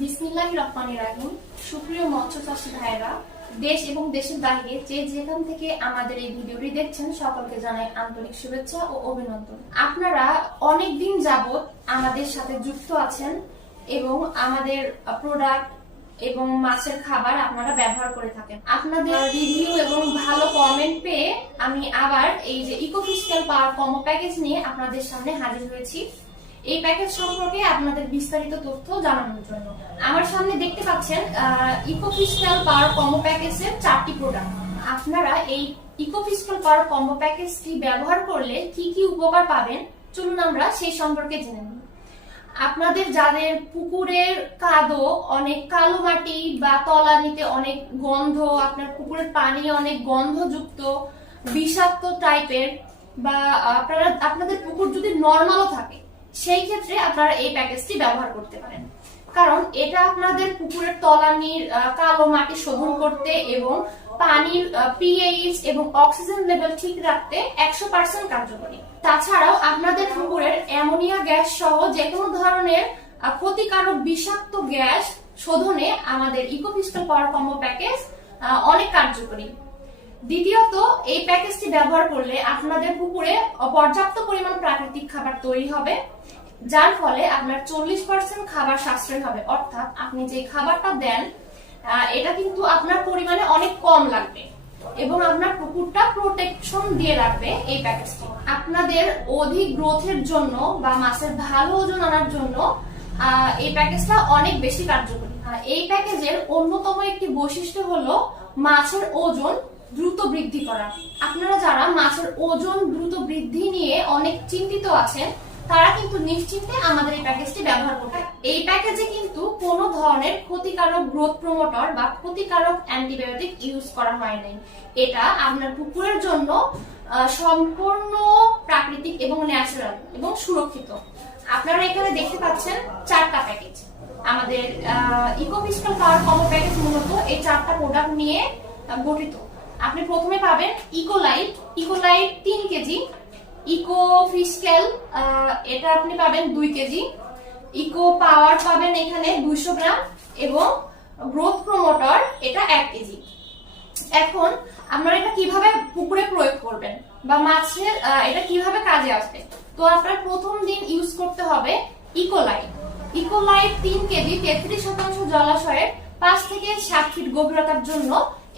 বিসমিল্লাহির রহমানির রহিম। সুপ্রিয় মৎস্য চাষী ভাইরা, দেশ এবং দেশের বাইরে যে যেখান থেকে আমাদের এই ভিডিওটি দেখছেন সকলকে জানাই আন্তরিক শুভেচ্ছা ও অভিনন্দন। আপনারা অনেক দিন যাবত আমাদের সাথে যুক্ত আছেন এবং আমাদের প্রোডাক্ট এবং মাছের খাবার আপনারা ব্যবহার করে থাকেন। আপনাদের রিভিউ এবং ভালো কমেন্ট পেয়ে আমি আবার এই যে ইকোফিশিয়াল পাওয়ার কম্বো প্যাকেজ নিয়ে আপনাদের সামনে হাজির হয়েছি এই প্যাকেজ সম্পর্কে আপনাদের বিস্তারিত তথ্য জানানোর জন্য। আমার সামনে দেখতে পাচ্ছেন ইকোফিশিয়াল পাওয়ার কম্বো প্যাকেজের 4টি প্রোডাক্ট। আপনারা এই ইকোফিশিয়াল পাওয়ার কম্বো প্যাকেজটি ব্যবহার করলে কি কি উপকার পাবেন চলুন আমরা সেই সম্পর্কে জেনে নিই। আপনাদের যাদের পুকুরের কাদো অনেক কালো মাটি বা তলানিতে অনেক গন্ধ, আপনার পুকুরের পানি অনেক গন্ধযুক্ত বিষাক্ত টাইপের, বা আপনাদের পুকুর যদি নরমালও থাকে সেই ক্ষেত্রে আপনারা এই প্যাকেজটি ব্যবহার করতে পারেন, কারণ এটা আপনাদের পুকুরের তলানির কালো মাটি শোধন করতে এবং পানির পিএইচ এবং অক্সিজেন লেভেল ঠিক রাখতে 100% কার্যকরী। তাছাড়াও আপনাদের পুকুরের অ্যামোনিয়া গ্যাস সহ যে কোনো ধরনের ক্ষতিকারক বিষাক্ত গ্যাস শোধনে আমাদের ইকোফিশিয়াল পাওয়ার কম্বো প্যাকেজ অনেক কার্যকরী। দ্বিতীয়ত, এই প্যাকেজটি ব্যবহার করলে আপনাদের পুকুরে পর্যাপ্ত পরিমাণ প্রাকৃতিক খাবার তৈরি হবে, যার ফলে আপনার 40% খাবার সাশ্রয় হবে। অর্থাৎ আপনি যে খাবারটা দেন এটা কিন্তু আপনার পরিমাণে অনেক কম লাগবে এবং আপনার পুকুরটা প্রোটেকশন দিয়ে রাখবে এই প্যাকেজটি। আপনাদের অধিক গ্রোথের জন্য বা মাছের ভালো ওজন আনার জন্য এই প্যাকেজটা অনেক বেশি কার্যকরী। এই প্যাকেজের অন্যতম একটি বৈশিষ্ট্য হলো মাছের ওজন দ্রুত বৃদ্ধি করা। আপনারা যারা মাছের ওজন দ্রুত বৃদ্ধি নিয়ে অনেক চিন্তিত আছেন তারা কিন্তু নিশ্চিন্তে আমাদের এই প্যাকেজটি ব্যবহার করবে। এই প্যাকেজে কিন্তু কোনো ধরনের ক্ষতিকারক গ্রোথ প্রমোটর বা ক্ষতিকারক অ্যান্টিবায়োটিক ইউজ করা হয় নাই। এটা আপনার পুকুরের জন্য সম্পূর্ণ প্রাকৃতিক এবং ন্যাচারাল এবং সুরক্ষিত। আপনারা এখানে দেখতে পাচ্ছেন 4টা প্যাকেজ। আমাদের ইকোফিশিয়াল পাওয়ার কম্বো প্যাকেজ মূলত এই 4টা প্রোডাক্ট নিয়ে গঠিত। আপনি প্রথমে পাবেন ইকোলাইট 3 কেজি, ইকোফিশিয়াল এটা আপনি পাবেন 2 কেজি, ইকো পাওয়ার পাবেন এখানে 200 গ্রাম এবং গ্রোথ প্রমোটর এটা 1 কেজি। এখন আপনারা এটা কিভাবে পুকুরে প্রয়োগ করবেন বা মাছের এটা কিভাবে কাজে আসবে, তো আপনার প্রথম দিন ইউজ করতে হবে ইকোলাইট 3 কেজি 33% জলাশয়ের 5 থেকে 7 ফিট গভীরতার জন্য।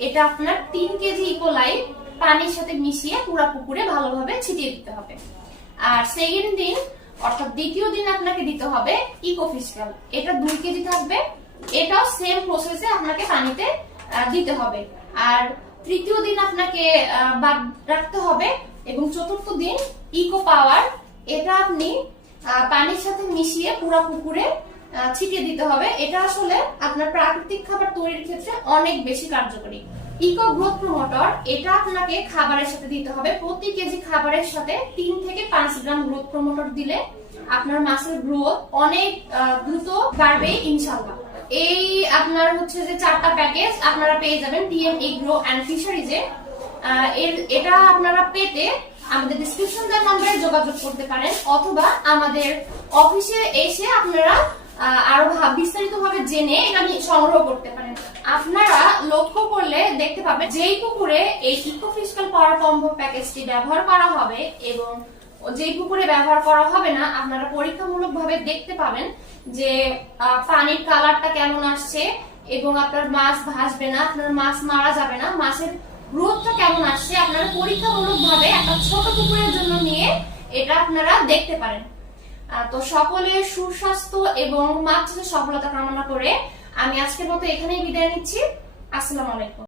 এটা আপনার 3 কেজি ইকোলাইট পানির সাথে মিশিয়ে পুরো পুকুরে ভালোভাবে ছিটিয়ে দিতে হবে। আর সেকেন্ড দিন অর্থাৎ দ্বিতীয় দিন আপনাকে দিতে হবে ইকোফিশিয়াল, এটা 2 কেজি থাকবে, এটাও সেম প্রসেসে আপনাকে পানিতে দিতে হবে। আর তৃতীয় দিন আপনাকে বাদ রাখতে হবে এবং চতুর্থ দিন ইকো পাওয়ার, এটা আপনি পানির সাথে মিশিয়ে পুরো পুকুরে ছিটিয়ে দিতে হবে। এটা আসলে আপনার প্রাকৃতিক খাবার তৈরির ক্ষেত্রে অনেক বেশি কার্যকরী। ইকো গ্রোথ প্রমোটর এটা আপনাকে খাবারের সাথে দিতে হবে। প্রতি কেজি খাবারের সাথে 3 থেকে 5 গ্রাম গ্রোথ প্রমোটর দিলে আপনার মাছের গ্রোথ অনেক দ্রুত বাড়বে ইনশাআল্লাহ। এই আপনার হচ্ছে যে 4টা প্যাকেজ আপনারা পেয়ে যাবেন টিএম এগ্রো এন্ড ফিশারিজে। এটা আপনারা পেতে আমাদের ডেসক্রিপশন দেওয়া নম্বরে যোগাযোগ করতে পারেন অথবা আমাদের অফিসে এসে আপনারা আরো বিস্তারিতভাবে জেনে এটা সংগ্রহ করতে পারেন। আপনারা লক্ষ্য করলে দেখতে পাবেন যেই পুকুরে এই ইকোফিশিয়াল পাওয়ার কম্বো প্যাকেজটি ব্যবহার করা হবে এবং যেই পুকুরে ব্যবহার করা হবে না, আপনারা পরীক্ষামূলকভাবে দেখতে পাবেন যে পানির কালারটা কেমন আসছে এবং আপনার মাছ ভাসবে না, আপনার মাছ মারা যাবে না, মাছের গ্রোথটা কেমন আসছে আপনারা পরীক্ষামূলকভাবে একটা ছোট পুকুরের জন্য নিয়ে এটা আপনারা দেখতে পারেন। তো সকলের সুস্বাস্থ্য এবং মাছ চাষে সফলতা কামনা করে আমি আজকের মতো এখানেই বিদায় নিচ্ছি। আসসালামু আলাইকুম।